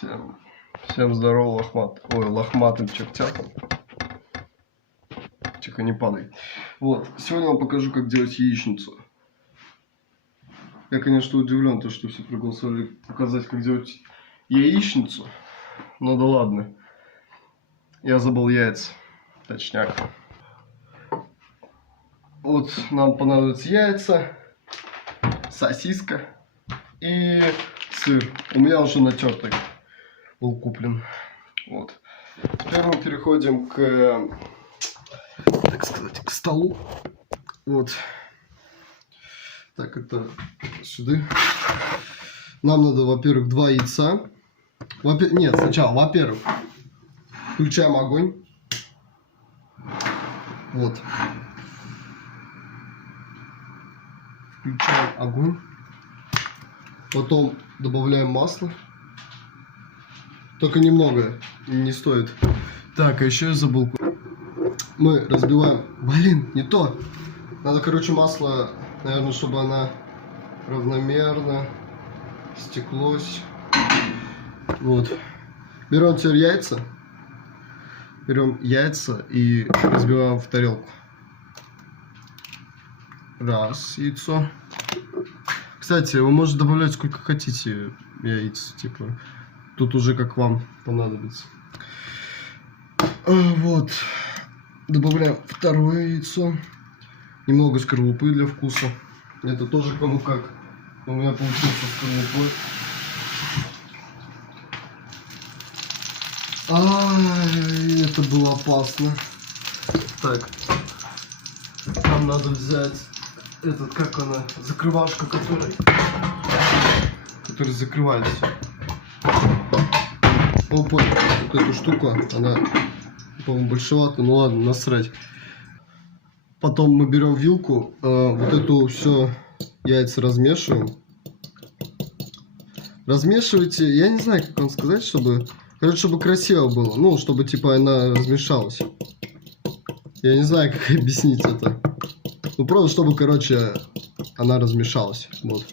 Всем здорово, лохматым чертятам. Тихо, не падай. Вот, сегодня я вам покажу, как делать яичницу. Я, конечно, удивлен, что все проголосовали показать, как делать яичницу. Ну да ладно. Я забыл яйца. Точняк. Вот нам понадобятся яйца, сосиска и сыр. У меня уже натертый был куплен. Вот. Теперь мы переходим к, так сказать, к столу. Вот. Так, это сюда. Нам надо, во-первых, 2 яйца. Нет, сначала, во-первых, включаем огонь. Вот. Включаем огонь. Потом добавляем масло. Только немного, не стоит. Так, а еще я забыл. Мы разбиваем. Блин, не то. Надо, короче, масло, наверное, чтобы она равномерно стеклось. Вот. Берем теперь яйца. Берем яйца и разбиваем в тарелку. Раз яйцо. Кстати, вы можете добавлять сколько хотите яиц, типа. Тут уже как вам понадобится. Вот. Добавляем второе яйцо. Немного скорлупы для вкуса. Это тоже кому как. У меня получился скорлупой. Ай, это было опасно. Так. Нам надо взять этот, как она, закрывашка, который закрывается. О, понял, вот эту штуку, она, по-моему, большевата, ну ладно, насрать. Потом мы берем вилку, вот эту все яйца размешиваем. Размешивайте, я не знаю, как вам сказать, чтобы, короче, чтобы красиво было, ну, чтобы, типа, она размешалась. Я не знаю, как объяснить это. Ну, просто, чтобы, короче, она размешалась, вот.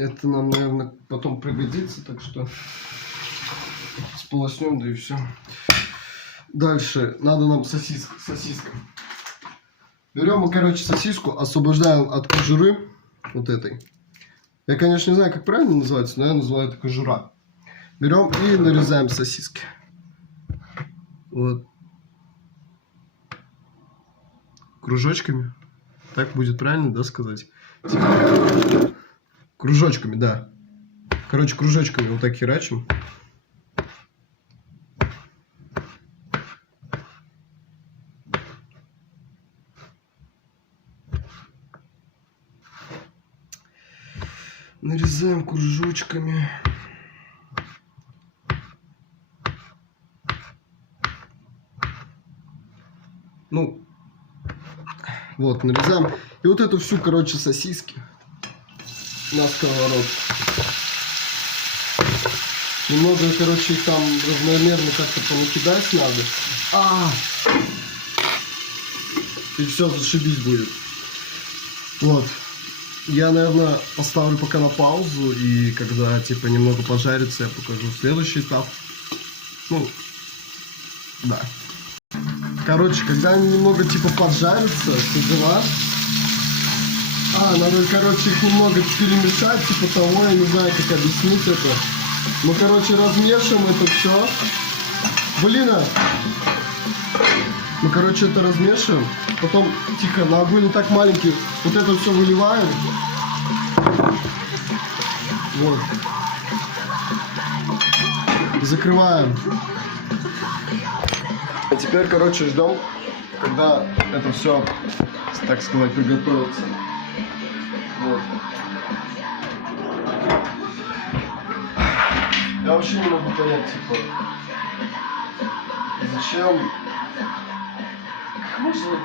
Это нам, наверное, потом пригодится, так что сполоснем, да и все. Дальше надо нам сосиска. Берем мы, короче, сосиску, освобождаем от кожуры вот этой. Я, конечно, не знаю, как правильно называется, но я называю это кожура. Берем и нарезаем сосиски. Вот. Кружочками. Так будет правильно, да, сказать? Кружочками, да. Короче, кружочками вот так херачим. Нарезаем кружочками. Ну, вот, нарезаем. И вот эту всю, короче, сосиски на сковородку. Немного, короче, их там равномерно как-то понакидать надо. И все, зашибись будет. Вот. Я, наверное, поставлю пока на паузу, и когда, типа, немного пожарится, я покажу следующий этап. Ну, да. Короче, когда они немного, типа, поджарятся, все дела. Надо, короче, их немного перемешать, типа того, я не знаю, как объяснить это. Мы, короче, размешиваем это все. Блин, мы, короче, это размешиваем. Потом, тихо, на огонь не так маленький. Вот это все выливаем. Вот. Закрываем. А теперь, короче, ждем, когда это все, так сказать, приготовится. Вот. Я вообще не могу понять, типа, зачем, как можно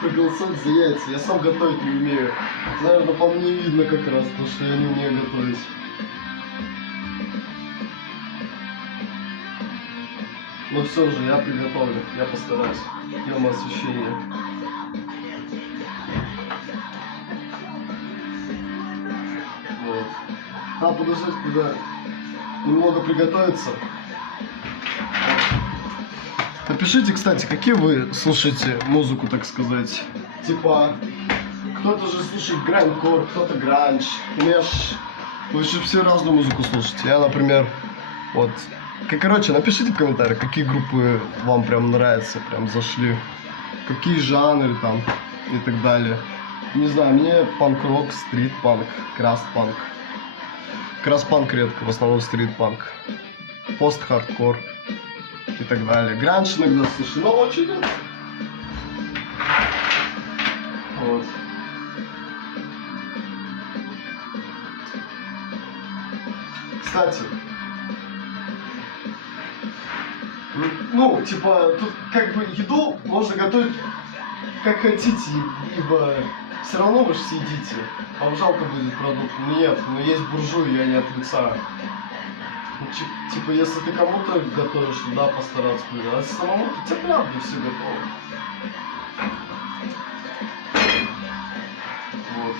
проголосовать за яйца? Я сам готовить не умею. Это, наверное, по мне видно как раз, потому что я не умею готовить. Но все же, я приготовлю, я постараюсь. Идем освещение. Надо подождать, когда немного приготовиться. Напишите, кстати, какие вы слушаете музыку, так сказать. Типа, кто-то же слушает грайндкор, кто-то гранж. Вы же все разную музыку слушаете. Я, например, вот. Короче, напишите в комментариях, какие группы вам прям нравятся, прям зашли. Какие жанры там и так далее. Не знаю, мне панк-рок, стрит-панк, краст-панк. Краст-панк редко, в основном стрит-панк. Пост-хардкор и так далее. Гранж иногда слушаю, но очень редко. Вот. Кстати, ну, типа, тут как бы еду можно готовить как хотите, ибо все равно вы же съедите. Вам жалко будет продукт. Нет, но есть буржуи, я не отрицаю. Ну, типа, если ты кому-то готовишь, то да, постараться будет. А самому тебе правда все готово. Вот.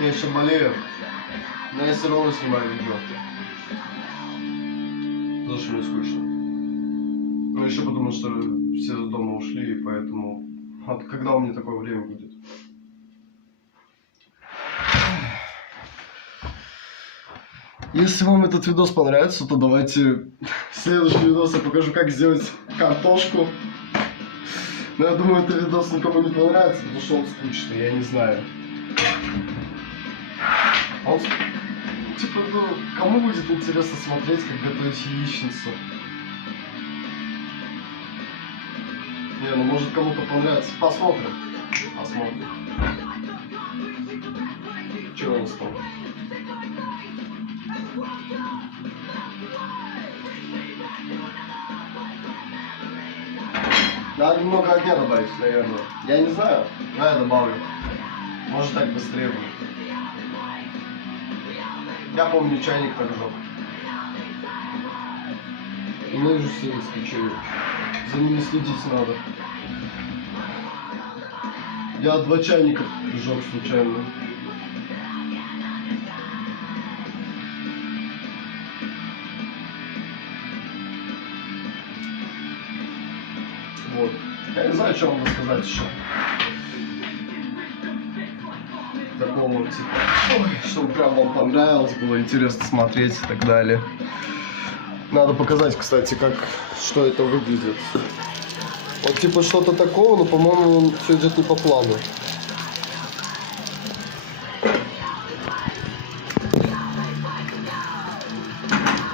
Я еще болею, но я все равно снимаю видео. Потому что мне скучно. Ну еще потому что все из дома ушли, и поэтому... А когда у меня такое время будет? Если вам этот видос понравится, то давайте в следующем видосе я покажу, как сделать картошку. Но я думаю, этот видос никому не понравится, потому что он скучный, я не знаю. Он, типа, ну, кому будет интересно смотреть, как готовить яичницу? Не, ну может кому-то понравится. Посмотрим. Посмотрим. Чего он стал? Надо немного огня добавить, наверное. Я не знаю, но я добавлю. Может так быстрее будет. Я помню, чайник так жёг. И мы же советские чайник. За ними следить надо. Я 2 чайника жёг случайно. Вот. Я не знаю, что вам рассказать еще. Такого типа, ой, чтобы прям вам понравилось, было интересно смотреть и так далее. Надо показать, кстати, что это выглядит. Вот типа что-то такого, но по-моему все идет не по плану.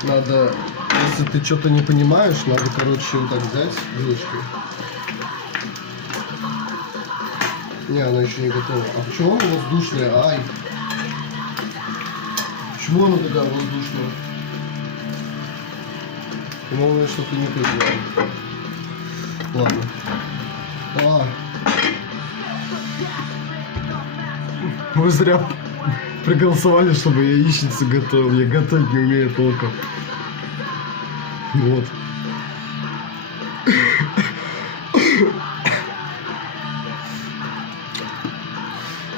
Надо, если ты что-то не понимаешь, надо, короче, вот так взять вилочкой. Не, она еще не готова. А почему она воздушная? Ай! Почему она такая воздушная? По-моему, я что-то не понимаю. Ладно. Вы зря проголосовали, чтобы я яичницу готовил. Я готовить не умею толком. Вот.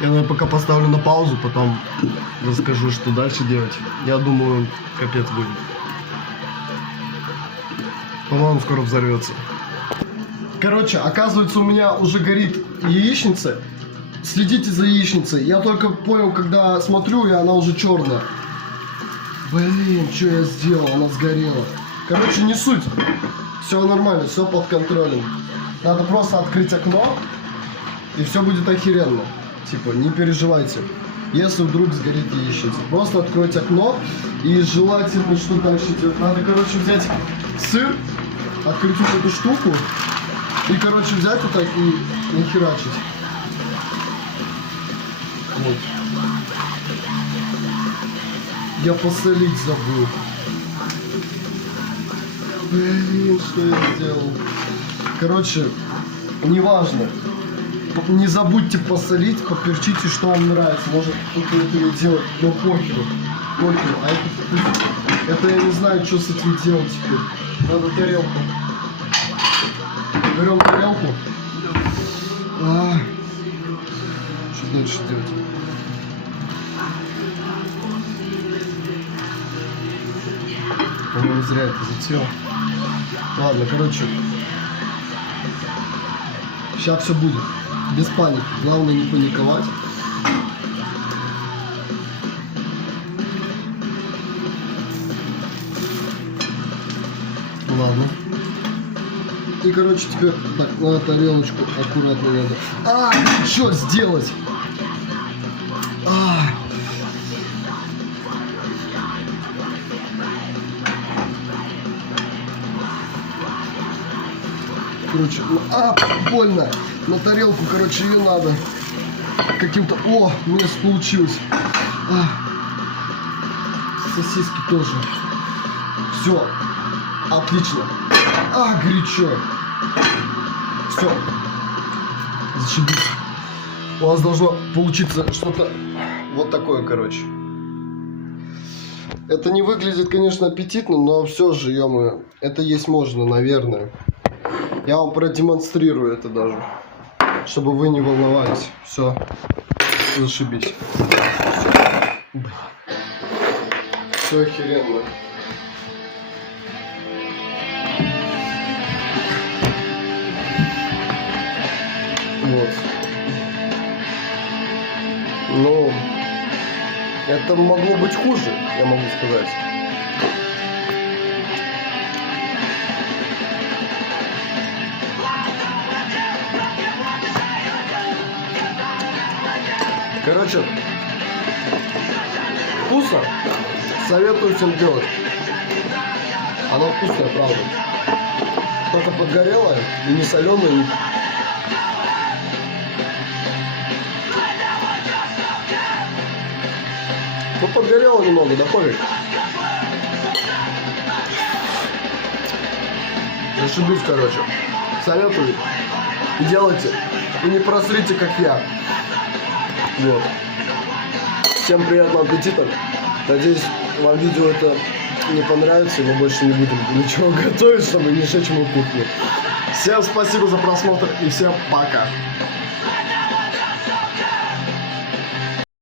Я, наверное, пока поставлю на паузу, потом расскажу, что дальше делать. Я думаю, капец будет. По-моему, скоро взорвется. Короче, оказывается, у меня уже горит яичница. Следите за яичницей. Я только понял, когда смотрю, и она уже черная. Блин, что я сделал? Она сгорела. Короче, не суть. Все нормально, все под контролем. Надо просто открыть окно, и все будет охеренно. Типа, не переживайте, если вдруг сгорит яичница. Просто откройте окно и желательно, что дальше делать. Надо, короче, взять сыр, открыть вот эту штуку и, короче, взять вот так и нахерачить. Вот. Я посолить забыл. Блин, что я сделал? Короче, неважно. Не забудьте посолить, поперчите, что вам нравится. Может, кто-то это не делает, но похеру. Похеру. А это я не знаю, что с этим делать теперь. Надо тарелку. Берем тарелку. дальше делать. По-моему, зря это затеял. Ладно, короче. Сейчас все будет. Без паники. Главное не паниковать. Ладно. И, короче, теперь так, на тарелочку аккуратно надо. Что сделать? Короче, больно. На тарелку, короче, ее надо каким-то... О, у меня получилось. Сосиски тоже. Все. Отлично. Горячо. Все. Зашибись. У вас должно получиться что-то вот такое, короче. Это не выглядит, конечно, аппетитно, но все же, ё-моё, это есть можно, наверное. Я вам продемонстрирую это даже, чтобы вы не волновались. Все, зашибись. Все охеренно. Вот. Ну, это могло быть хуже, я могу сказать. Короче, вкусно. Советую всем делать. Она вкусная, правда. Только подгорелая и не соленая. Ну, подгорело немного, да пофиг. Зашибись, короче. Советую. Делайте. И не просрите, как я. Вот. Всем приятного аппетита. Надеюсь, вам видео это не понравится, и мы больше не будем ничего готовить, чтобы не шечь ему кухню. Всем спасибо за просмотр и всем пока.